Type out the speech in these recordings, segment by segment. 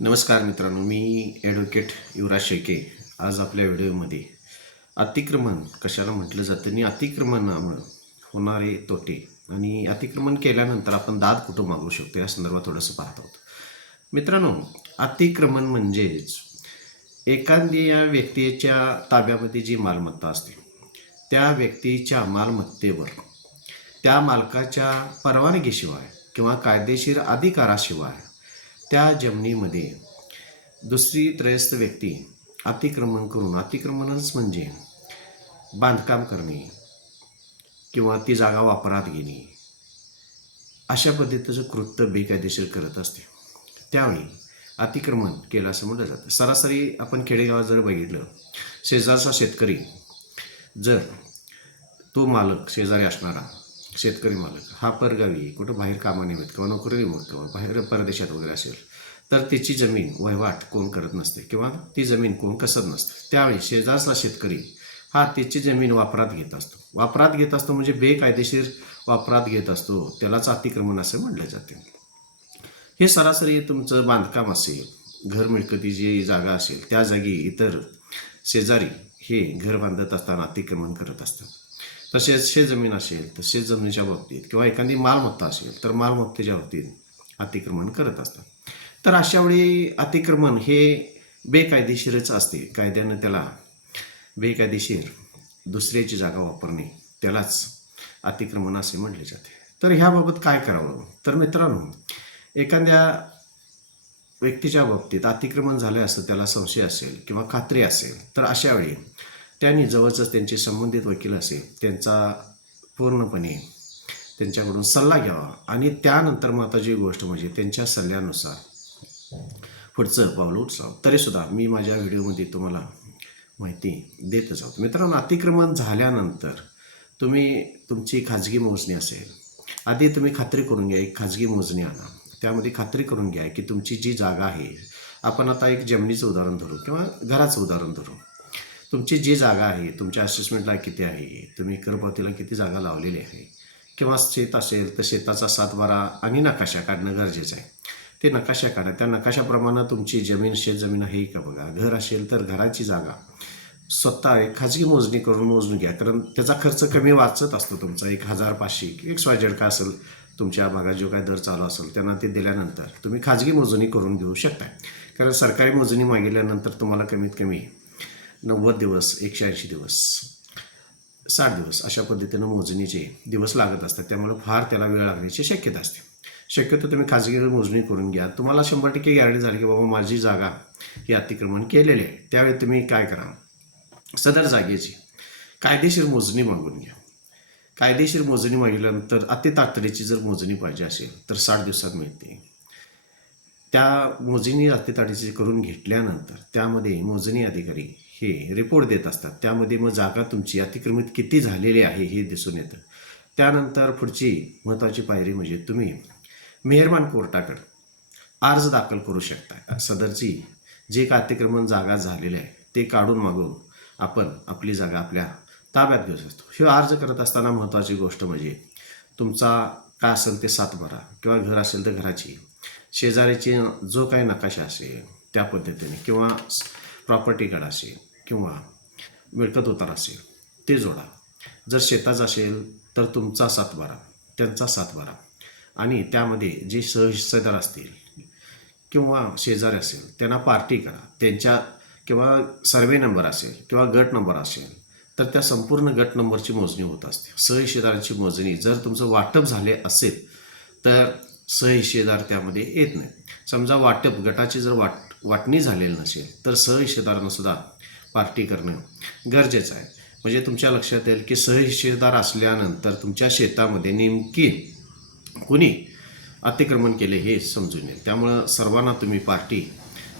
नमस्कार मित्रांनो मी ॲडव्होकेट युवराज शेके आज आपल्या व्हिडिओमध्ये. अतिक्रमण कशाला म्हटलं जातं? आणि अतिक्रमणामुळं होणारे तोटे आणि अतिक्रमण केल्यानंतर आपण दाद कुठं मागू शकतो? या संदर्भात थोडंसं पाहत आहोत. मित्रांनो अतिक्रमण म्हणजेच एखाद्या व्यक्तीच्या ताब्यामध्ये जी मालमत्ता असते त्या व्यक्तीच्या मालमत्तेवर त्या मालकाच्या परवानगीशिवाय किंवा कायदेशीर अधिकाराशिवाय त्या जमिनीमध्ये दुसरी त्रयस्थ व्यक्ती अतिक्रमण करून अतिक्रमणच म्हणजे बांधकाम करणे किंवा ती जागा वापरात घेणे अशा पद्धतीचं कृत्य बेकायदेशीर करत असते. त्यावेळी अतिक्रमण केलं असं म्हटलं जातं. सरासरी आपण खेडेगावात जर बघितलं शेजारचा शेतकरी जर तो मालक शेजारी असणारा शेतकरी मालक. हा परगावी कुठं बाहेर कामानिमित्त किंवा नोकरीनिमित्त किंवा बाहेर परदेशात वगैरे असेल तर त्याची जमीन वहिवाट कोण करत नसते किंवा ती जमीन कोण कसत नसते. त्यावेळी शेजारचा शेतकरी हा त्याची जमीन वापरात घेत असतो. वापरात घेत असतो म्हणजे बेकायदेशीर वापरात घेत असतो. त्यालाच अतिक्रमण असं म्हटलं जाते. हे सरासरी तुमचं बांधकाम असेल घर मिळकती जी जागा असेल त्या जागी इतर शेजारी हे घर बांधत असताना अतिक्रमण करत असतात. तसेच शेतजमीन असेल तर शेतजमिनीच्या बाबतीत किंवा एखादी मालमत्ता असेल तर मालमत्तेच्या बाबतीत अतिक्रमण करत असतात. तर अशा वेळी अतिक्रमण हे बेकायदेशीरच असते. कायद्यानं त्याला बेकायदेशीर दुसऱ्याची जागा वापरणे त्यालाच अतिक्रमण असे म्हटले जाते. तर ह्याबाबत काय करावं? तर मित्रांनो एखाद्या व्यक्तीच्या बाबतीत अतिक्रमण झाले असं त्याला संशय असेल किंवा खात्री असेल तर अशा वेळी त्यांनी जवळच त्यांचे संबंधित वकील असेल त्यांचा पूर्णपणे त्यांच्याकडून सल्ला घ्यावा. आणि त्यानंतर महत्त्वाची गोष्ट म्हणजे त्यांच्या सल्ल्यानुसार पुढचं पावलं उचलावं. तरीसुद्धा मी माझ्या व्हिडिओमध्ये तुम्हाला माहिती देतच आहोत. मित्रांनो अतिक्रमण झाल्यानंतर तुम्ही तुमची खाजगी मोजणी असेल आधी तुम्ही खात्री करून घ्या एक खाजगी मोजणी आणा. त्यामध्ये खात्री करून घ्या की तुमची जी जागा आहे आपण आता एक जमिनीचं उदाहरण धरू किंवा घराचं उदाहरण धरू. तुमची जी जागा आहे तुमच्या असेसमेंटला किती आहे तुम्ही करपावतीला किती जागा लावलेली आहे किंवा शेत असेल तर शेताचा सातबारा आणि नकाशा काढणं गरजेचं आहे. ते नकाशा काढा. त्या नकाशाप्रमाणे तुमची जमीन शेतजमीन आहे का बघा? घर असेल तर घराची जागा. स्वतः एक खाजगी मोजणी करून मोजून घ्या. कारण त्याचा खर्च कमी वाचत असतो तुमचा. एक हजार पाचशे एक स्वाजेड का असेल तुमच्या भागात जो काय दर चालू असेल त्यांना ते दिल्यानंतर तुम्ही खाजगी मोजणी करून घेऊ शकता कारण सरकारी मोजणी मागितल्यानंतर तुम्हाला कमीत कमी नव्वद दिवस एकशे ऐंशी दिवस साठ दिवस अशा पद्धतीनं मोजणीचे दिवस लागत असतात. त्यामुळे फार त्याला वेळ लागण्याची शक्यता असते. शक्यतो तुम्ही खाजगी मोजणी करून घ्या. तुम्हाला शंभर टक्के गॅरंटी झाली की बाबा माझी जागा ही अतिक्रमण केलेली आहे. त्यावेळी तुम्ही काय करा? सदर जागेची कायदेशीर मोजणी मागून घ्या. कायदेशीर मोजणी मागितल्यानंतर अति तातडीची जर मोजणी पाहिजे असेल तर साठ दिवसात मिळते. त्या मोजणी अतिताडीची करून घेतल्यानंतर त्यामध्ये मोजणी अधिकारी हे रिपोर्ट देत असतात. त्यामध्ये मग जागा तुमची अतिक्रमित किती झालेली आहे हे दिसून येतं. त्यानंतर पुढची महत्त्वाची पायरी म्हणजे तुम्ही मेहरमान कोर्टाकडं अर्ज दाखल करू शकता सदरची जे का अतिक्रमण जागा झालेले आहे ते काढून मागून आपण आपली जागा आपल्या ताब्यात घेऊ शकतो. हे अर्ज करत असताना महत्त्वाची गोष्ट म्हणजे तुमचा काय असेल ते सातबारा किंवा घर असेल तर घराची शेजारीची जो काही नकाशा असेल त्या पद्धतीने किंवा प्रॉपर्टी कार्ड असेल किंवा मिळकत उतार असेल ते जोडा. जर शेताचा असेल तर तुमचा सातबारा त्यांचा सातबारा. आणि त्यामध्ये जे सहहिस्सेदार असतील किंवा शेजारी असेल त्यांना पार्टी करा. त्यांच्या किंवा सर्वे नंबर असेल किंवा गट नंबर असेल तर त्या संपूर्ण गट नंबरची मोजणी होत असते. सहहिस्सेदारांची मोजणी जर तुमचं वाटप झाले असेल तर सहहिस्सेदार त्यामध्ये येत नाही. समजा वाटप गटाची जर वाट वाटणी झालेली नसेल तर सहहिस्सेदारांना नसुद्धा पार्टी करणं गरजेचं आहे. म्हणजे तुमच्या लक्षात येईल की सहहिशेदार असल्यानंतर तुमच्या शेतामध्ये नेमकी कुणी अतिक्रमण केले हे समजून येईल. त्यामुळं सर्वांना तुम्ही पार्टी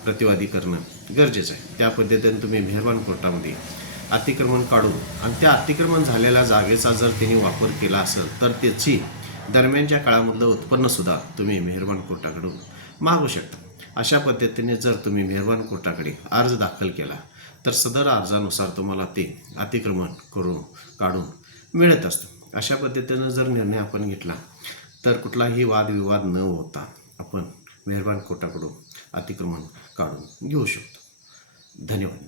प्रतिवादी करणं गरजेचं आहे. त्या पद्धतीने तुम्ही मेहरबान कोर्टामध्ये अतिक्रमण काढून आणि त्या अतिक्रमण झालेल्या जागेचा जर त्यांनी वापर केला असेल तर त्याची दरम्यानच्या काळामधलं उत्पन्नसुद्धा तुम्ही मेहरबान कोर्टाकडून मागू शकता. अशा पद्धतीने जर तुम्ही मेहरबान कोर्टाकडे अर्ज दाखल केला तर सदर अर्जानुसार तुम्हाला ते अतिक्रमण करून काढून मिळत असतं. अशा पद्धतीनं जर निर्णय आपण घेतला तर कुठलाही वादविवाद न होता आपण मेहरबान कोर्टाकडून अतिक्रमण काढून घेऊ शकतो. धन्यवाद.